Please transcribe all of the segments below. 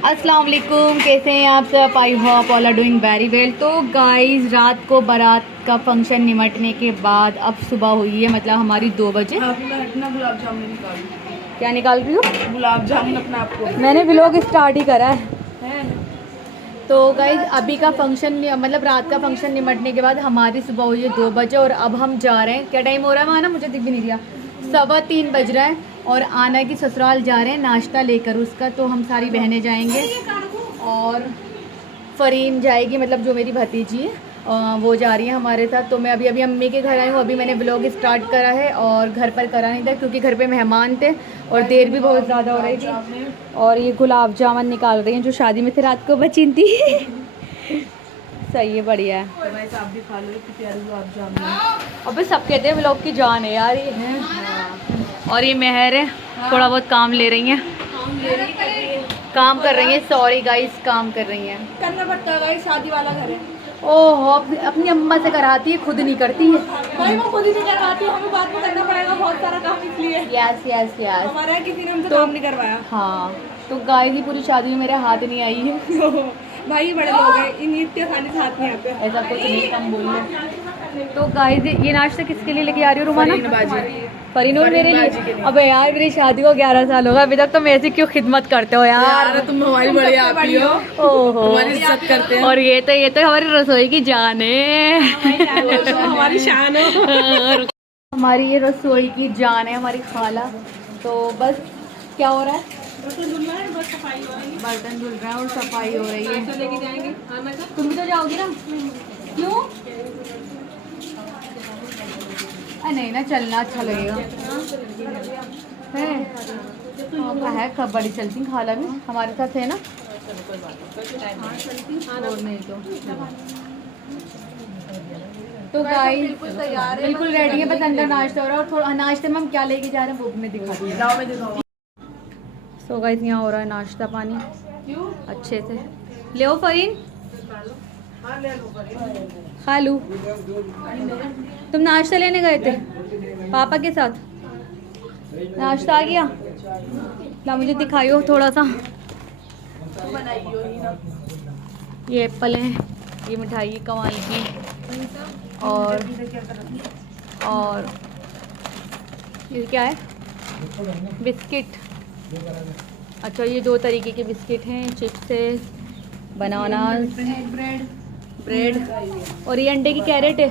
अस्सलाम वालेकुम, कैसे हैं आप सब? I hope all are doing very well. तो गाइस, रात को बारात का फंक्शन निमटने के बाद अब सुबह हुई है, मतलब हमारी 2 बजे। मैं अपना गुलाब जामुन निकाल। क्या निकाल रही हो? गुलाब जामुन अपना आपको। मैंने व्लॉग स्टार्ट ही करा है। तो गाइस, अभी का फंक्शन मतलब रात का फंक्शन निमटने के बाद हमारी सुबह हुई है 2 बजे और अब हम जा रहे हैं। क्या टाइम हो रहा है वहाँ ना, मुझे दिख भी नहीं दिया। 3:15 बज रहा है और आना की ससुराल जा रहे हैं नाश्ता लेकर उसका। तो हम सारी बहनें जाएंगे और फरीन जाएगी, मतलब जो मेरी भतीजी है वो जा रही है हमारे साथ। तो मैं अभी अभी अम्मी के घर आई हूँ। अभी मैंने ब्लॉग स्टार्ट करा है और घर पर करा नहीं था क्योंकि घर पे मेहमान थे और देर भी बहुत ज़्यादा हो रही थी। और ये गुलाब जामुन निकाल रही हैं जो शादी में थे रात को बची थी। सही है, बढ़िया है। तो भाई आप भी खा लो कि प्यारे गुलाब जामुन। अबे सब कहते हैं ब्लॉग की जान है यार ये है। और ये मेहर है, थोड़ा बहुत काम ले रही हैं, काम कर रही हैं। सॉरी गाइस, काम कर रही हैं। करना पड़ता है भाई, शादी वाला घर है। ओहो, अपनी अम्मा से कराती है, खुद नहीं करती है। भाई वो खुद ही नहीं करवाती, हमें बाद में करना पड़ेगा बहुत सारा काम, इसलिए यस यस यस। हमारा किसी ने हमसे तो काम नहीं करवाया। हाँ, तो गाय की पूरी शादी में मेरे हाथ नहीं आई है। भाई बड़े लोग हैं, इन इतने आसानी से हाथ नहीं आते। ऐसा कुछ नहीं, कम बोल रहे। तो गाय ये नाश्ता किसके लिए लेके आ रही हो रुमाना? फरीन और मेरे लिए। अबे यार, मेरी शादी को 11 साल होगा, अभी तक तुम ऐसी क्यों खिदमत करते हो यार? तुम हमारी बड़ी आपी हो। ओहो, हमारी इज्जत करते हैं। और ये तो हमारी रसोई की जान है। हमारी शान हो। हमारी ये रसोई की जान है, हमारी खाला। तो बस क्या हो रहा है? बर्तन धुल रहा है और सफाई हो रही है। लेके जाएंगे। तुम भी तो जाओगी ना? क्यों? नहीं ना, चलना अच्छा लगेगा है। कब बड़ी चलती खाला भी हमारे साथ है ना। और नहीं तो गाइस बिल्कुल रेडी है, बस अंदर नाश्ता हो रहा है। और थोड़ा नाश्ते में हम क्या लेके जा रहे हैं वो भी मैं दिखा दूँ। सो गाइस, यहाँ हो रहा है नाश्ता पानी अच्छे से। ले ओ फरीन, खा लूँ। तुम नाश्ता लेने गए थे पापा के साथ? नाश्ता आ गया ना, मुझे दिखाइयो थोड़ा सा। ये एप्पल है, ये मिठाई कमाल की, और ये क्या है? बिस्किट। अच्छा, ये 2 तरीके के बिस्किट हैं, चिप्स है, बनानास, ब्रेड, और ये अंडे की कैरेट है।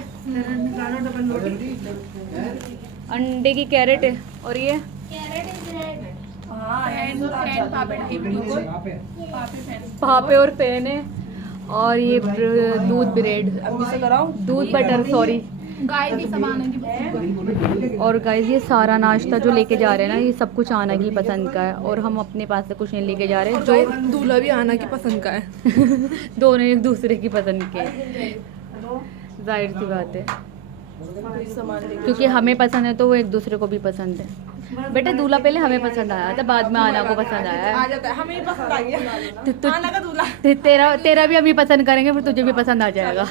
अंडे की कैरेट है। और ये पापे और फैन है। और ये दूध ब्रेड, दूध बटर, सॉरी। और गाइस, ये सारा नाश्ता जो लेके जा रहे हैं ना, ये सब कुछ आना की पसंद का है और हम अपने पास से कुछ नहीं लेके जा रहे। जो दूल्हा भी आना की पसंद का है। दोनों एक दूसरे की पसंद के, जाहिर सी बात है, क्योंकि हमें पसंद है तो वो एक दूसरे को भी पसंद है। बेटा, दूल्हा पहले हमें पसंद आया था, बाद में आना को पसंद आया आ जाता है, हमें पसंद आ गया आना का दूल्हा। तेरा भी अभी पसंद करेंगे, फिर तुझे भी पसंद आ जाएगा।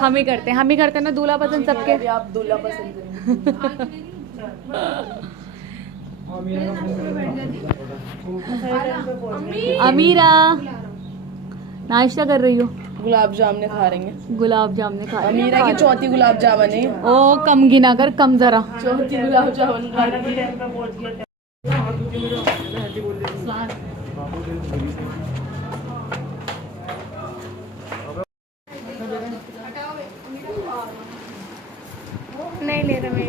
हम ही करते हैं ना दूल्हा पसंद सबके। आप दूल्हा पसंद अमीरा नाश्ता कर रही हो? गुलाब जामुन खा रही हैं। गुलाब जामुन खा रही अमीरा की चौथी गुलाब जामुन है। ओ, कम गिना कर, कम जरा। चौथी गुलाब जामुन खा रही है। नहीं ले रहा मैं।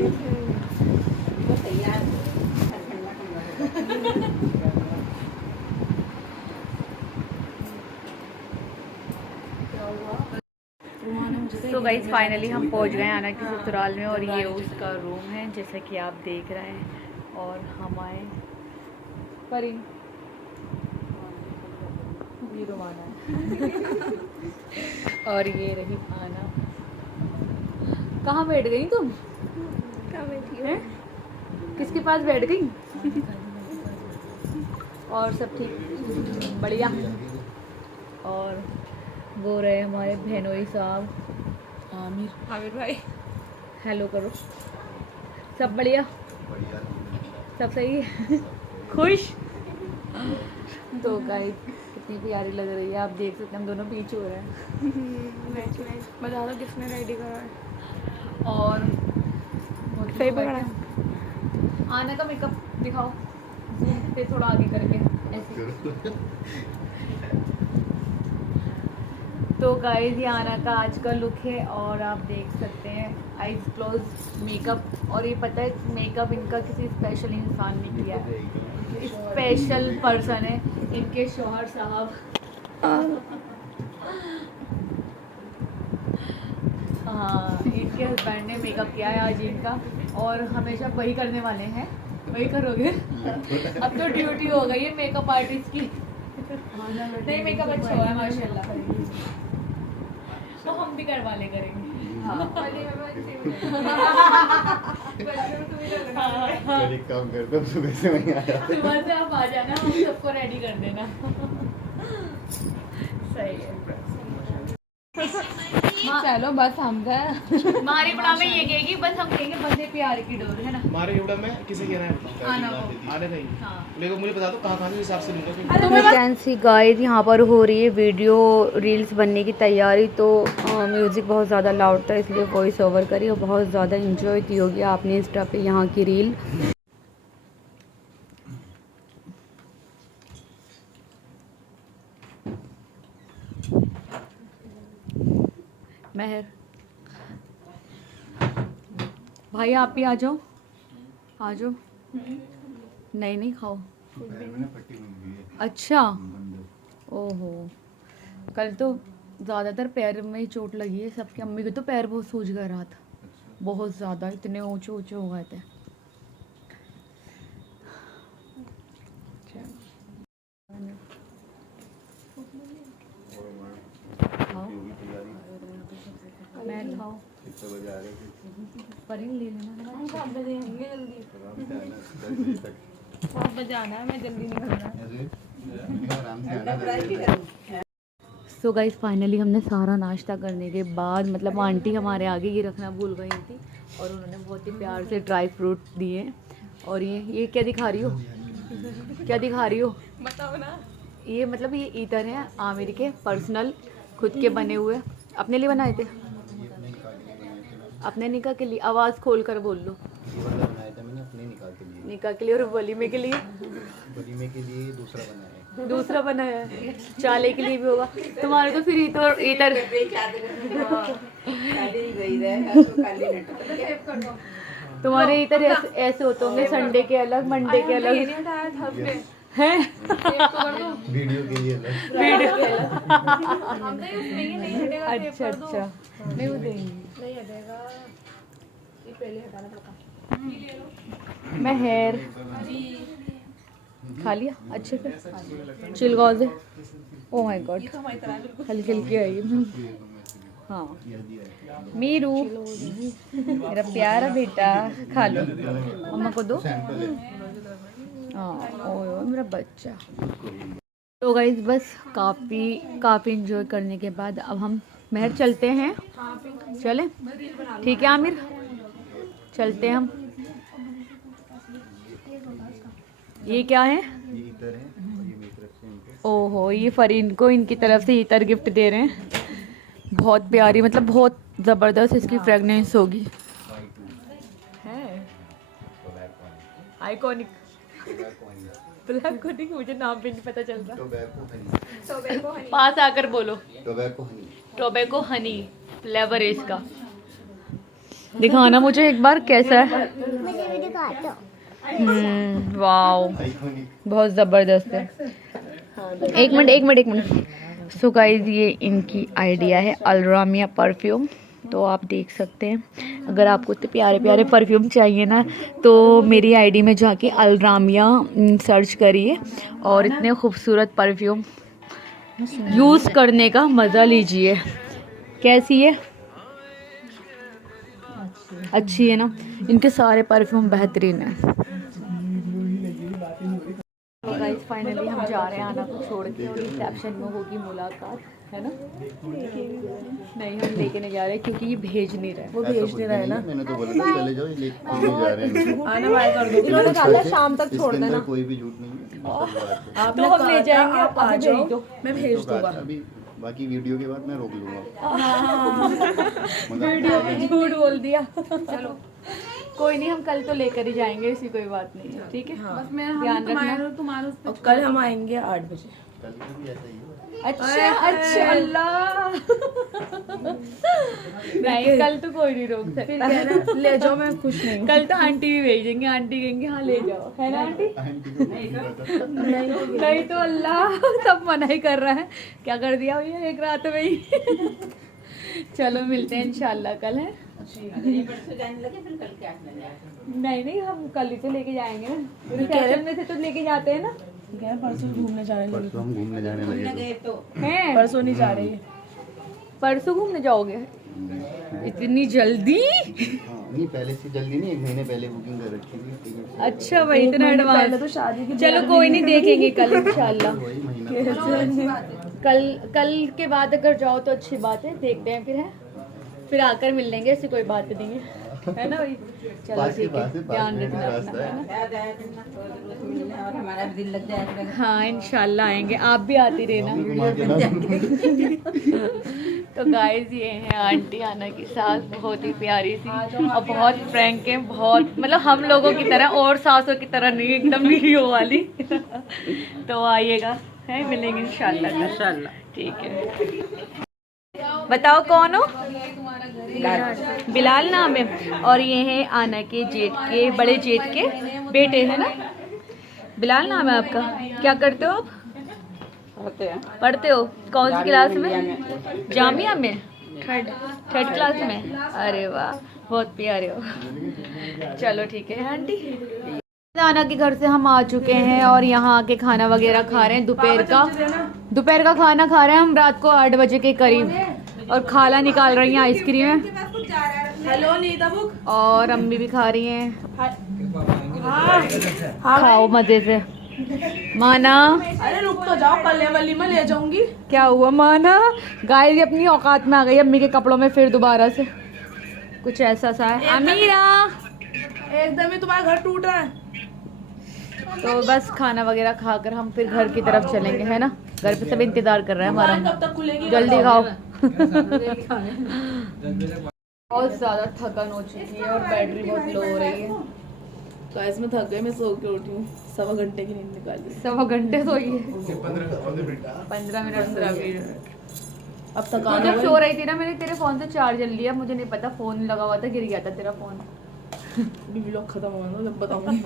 तो गाइस, फाइनली हम पहुंच गए आना की ससुराल में और ये उसका रूम है जैसा कि आप देख रहे हैं। और हम आए पर ये रूम आना है। और ये रही आना। कहाँ बैठ गई तुम? कहाँ बैठी हैं? किसके पास बैठ गई? और सब ठीक, बढ़िया। और वो रहे हमारे बहनोई साहब, आमिर भाई। हेलो करो। सब बढ़िया, सब सही है? खुश? तो गाइस कितनी प्यारी लग रही है, आप देख सकते हैं हम दोनों पीछे हो रहे हैं। बता दो किसने रेडी करा है। और सही पकड़ा है। आना का मेकअप दिखाओ फिर थोड़ा आगे करके ऐसे। तो गाइस ये आना का आज का लुक है और आप देख सकते हैं आईज क्लोज मेकअप। और ये पता है मेकअप इनका किसी स्पेशल इंसान ने किया है, स्पेशल पर्सन है इनके शौहर साहब। हाँ इनके हस्बैंड ने मेकअप किया है आज इनका, और हमेशा वही करने वाले हैं, वही करोगे। अब तो ड्यूटी हो गई है मेकअप आर्टिस्ट की। नहीं मेकअप अच्छा हुआ है माशाल्लाह, तो हम भी करवा ले करेंगे। हाँ एक काम करता हूँ, सुबह से वहीं आ जाता हूँ। सुबह से आप आ जाना, हम सबको रेडी कर देना। सही है। चलो बस हम गए। हमारी बड़ा में ये कहेगी बस हम कहेंगे बंदे प्यार की डोर है ना। हमारे युवा में किसे कहना है आना को। आने नहीं। हाँ। मेरे को मुझे बता दो कहाँ से हिसाब से लूँगा। यू कैन सी गाइस यहाँ पर हो रही है वीडियो रील्स बनने की तैयारी। तो म्यूज़िक बहुत ज़्यादा लाउड था इसलिए वॉइस ओवर करी और बहुत ज़्यादा इंजॉय की होगी आपने इंस्टा पे यहाँ की रील। महर भाई आप भी आ जाओ, आ जाओ। नहीं नहीं खाओ। अच्छा ओहो, कल तो ज़्यादातर पैर में ही चोट लगी है सबके। अम्मी के तो पैर बहुत सूज गया रात, बहुत ज़्यादा, इतने ऊंचे ऊंचे हो गए थे। मैं खाओ परिन ले लेना। हम 7 बजे आएंगे जल्दी। 7 बजे आना है, मैं जल्दी निकलना है। सो गाइस फाइनली हमने सारा नाश्ता करने के बाद, मतलब आंटी हमारे आगे ये रखना भूल गई थी और उन्होंने बहुत ही प्यार से ड्राई फ्रूट दिए। और ये क्या दिखा रही हो, क्या दिखा रही हो? बताओ ना। ये मतलब ये ईतर हैं आमिर के पर्सनल, खुद के बने हुए, अपने लिए बनाए थे, अपने निकाह के लिए। आवाज़ खोल कर बोल लो। बनाया था मैंने अपने निकाह के लिए और वलीमे के लिए के लिए दूसरा बनाया है। दूसरा बनाया है, चाले के लिए भी होगा तुम्हारे। तो फिर ईतर तुम्हारे इधर ऐसे होते होंगे, संडे के अलग, मंडे के अलग हैं। वीडियो के लिए अलग। वीडियो हम तो उसमें ही नहीं हटेगा। अच्छा अच्छा, नहीं वो देंगे, नहीं हटेगा, ये पहले हटाना पड़ता। मैं हेयर खा लिया अच्छे से, चिलगोज़े। ओह माय गॉड, हल्की हल्की आई। हाँ मीरू मेरा प्यारा बेटा, खा लो, मम्मा को दो। हाँ ओह मेरा बच्चा। तो गाइस बस काफ़ी इंजॉय करने के बाद अब हम महर चलते हैं। चले ठीक है आमिर, चलते हैं हम। ये क्या है? ये इतर है और ये मेरी तरफ से इनको। ओहो, ये फरीन को इनकी तरफ से इतर गिफ्ट दे रहे हैं। बहुत प्यारी, मतलब बहुत ज़बरदस्त इसकी फ्रेगनेंस होगी। है आइकॉनिक, ब्लैक, मुझे नाम भी नहीं पता चलता। पास आकर बोलो। टोबैको हनी फ्लेवर है इसका। दिखाना मुझे एक बार कैसा है। वाओ बहुत ज़बरदस्त है। एक मिनट। सो गाइस ये इनकी आइडिया है अल्रामिया परफ्यूम। तो आप देख सकते हैं, अगर आपको इतने प्यारे प्यारे परफ्यूम चाहिए ना तो मेरी आईडी में जाके अल्रामिया सर्च करिए और इतने खूबसूरत परफ्यूम यूज़ करने का मज़ा लीजिए। कैसी है? अच्छी है ना, इनके सारे परफ्यूम बेहतरीन है। तो गाइस फाइनली हम जा रहे हैं आना को छोड़ के, और रिसेप्शन में होगी मुलाकात, है ना? नहीं हम लेके नहीं जा रहे क्योंकि ये भेज नहीं रहे, वो भेज नहीं रहे ना। मैंने तो बोला था चले जाओ, ये लेके जा रहे हैं। आना बाय कर दो, इन्होंने कहा था शाम तक छोड़ देना। कोई भी झूठ नहीं है। आप तो हम ले जाएंगे, आप आ भेज जाओ, दो। मैं भेज दूंगा। अभी बाकी वीडियो के बाद मैं रोक लूंगा। वीडियो में झूठ बोल दिया। चलो कोई नहीं, हम कल तो लेकर ही जाएंगे, ऐसी कोई बात नहीं है, ठीक है। बस मैं ध्यान रखना। तुम्हारे और कल हम आएंगे 8 बजे। कल का भी ऐसा ही है। अच्छा अच्छा, अल्लाह नहीं, कल तो कोई नहीं रोक सकता। ले जाओ, मैं खुश नहीं हूँ। कल तो आंटी भी भेजेंगे, आंटी कहेंगे हाँ ले जाओ, है ना आंटी? आंटी को नहीं पता। नहीं तो अल्लाह सब मना ही कर रहा है, क्या कर दिया भैया एक रात में ही। चलो मिलते हैं इंशाल्लाह कल, है नहीं नहीं, हम कल ही तो लेके जाएंगे ना, रिसेप्शन में से तो लेके जाते हैं ना। परसों घूमने जाने लगे। परसों हम घूमने जाने लगे हैं परसों नहीं जा रही है। परसों घूमने जाओगे? इतनी जल्दी? हाँ, नहीं पहले से जल्दी नहीं, 1 महीने पहले बुकिंग कर रखी थी टिकट। अच्छा भाई, इतना पहले एडवांस। तो शादी की चलो कोई नहीं, देखेंगे कल इंशाल्लाह। वही महीना कल के बाद अगर जाओ तो अच्छी बात है, देखते हैं फिर आकर मिल लेंगे, ऐसी कोई बात नहीं है ना भाई? चलो पास के ठीक है, पास है, 5 ध्यान मिनट रखना का अपना, रास्ता है है। ना? हाँ इंशाल्लाह आएंगे, आप भी आती रहना। घुमा के ना। तो गाइस ये है आंटी आना की सास, बहुत ही प्यारी सी और बहुत फ्रैंक है, बहुत मतलब हम लोगों की तरह और सासों की तरह नहीं, एकदम वीडियो वाली। तो आइएगा, है मिलेंगे इंशाल्लाह। ठीक है, बताओ कौन हो? बिलाल नाम है, और ये है आना के जेठ के, बड़े जेठ के बेटे है ना? बिलाल नाम है आपका। क्या करते हो आप? पढ़ते हो? कौन सी क्लास में? जामिया में? थर्ड क्लास में? अरे वाह, बहुत प्यारे हो। चलो ठीक है आंटी। आना के घर से हम आ चुके हैं और यहाँ आके खाना वगैरह खा रहे हैं, दोपहर का खाना खा रहे हैं हम रात को 8 बजे के करीब, और खाला निकाल रही हैं आइसक्रीम, हेलो नीता बुक। और अम्मी भी खा रही हैं। खाओ मजे से। माना अरे रुक तो जाओ, कल वली में ले जाऊंगी। क्या हुआ माना? गाय भी अपनी औकात में आ गई अम्मी के कपड़ों में फिर दोबारा से, कुछ ऐसा सा है। अमीरा एकदम ही तुम्हारा घर टूट रहा है। तो बस खाना वगैरह खाकर हम फिर घर की तरफ चलेंगे, है ना? घर पे सब इंतजार कर रहे हैं हमारा, कब तक खुलेगी? जल्दी खाओ। बहुत ज्यादा थकन हो चुकी है और बैटरी बहुत लो हो रही है। तो इसमें थक गई, मैं सो के उठी हूँ, 1.25 घंटे की नींद निकाली। 1.25 घंटे सोई है? 15 मिनट। अब तो थकान जब सो रही थी ना, मैंने तेरे फोन से चार्ज लिया, मुझे नहीं पता फोन लगा हुआ था, गिर गया था तेरा फोन। व्लॉग खत्म हुआ ना, जब बताऊंगी।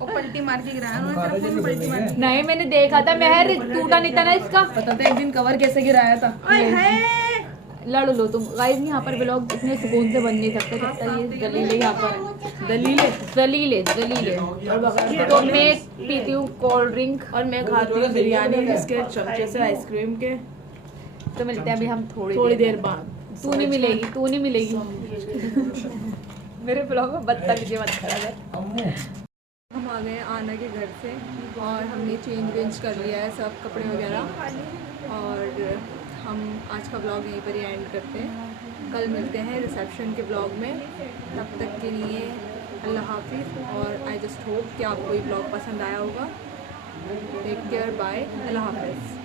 और पलटी मार के गिराया उन्होंने तेरा फोन, पलटी मार के। नहीं मैंने देखा था, महर टूटा नहीं था ना इसका। पता था एक दिन कवर कैसे गिराया था। लड़ लो तुम गाइस, यहाँ पर व्लॉग इतने सुकून से बन नहीं सकता जब तक ये दलीले यहाँ पर है। दलीले तो मैं पीती हूँ कोल्ड ड्रिंक और मैं खाती हूँ बिरयानी इसके चमचे से, आइसक्रीम के। तो मिलते हैं अभी हम थोड़ी देर बाद। तू नहीं मिलेगी। मेरे ब्लॉग में बदतमीजी मत करा कर। हम आ गए आना के घर से और हमने चेंज वेंज कर लिया है सब कपड़े वगैरह, और हम आज का ब्लॉग यहीं पर ही एंड करते हैं। कल मिलते हैं रिसेप्शन के ब्लॉग में, तब तक के लिए अल्लाह हाफिज़। और आई जस्ट होप कि आपको ये ब्लॉग पसंद आया होगा। टेक केयर, बाय, अल्लाह हाफिज़।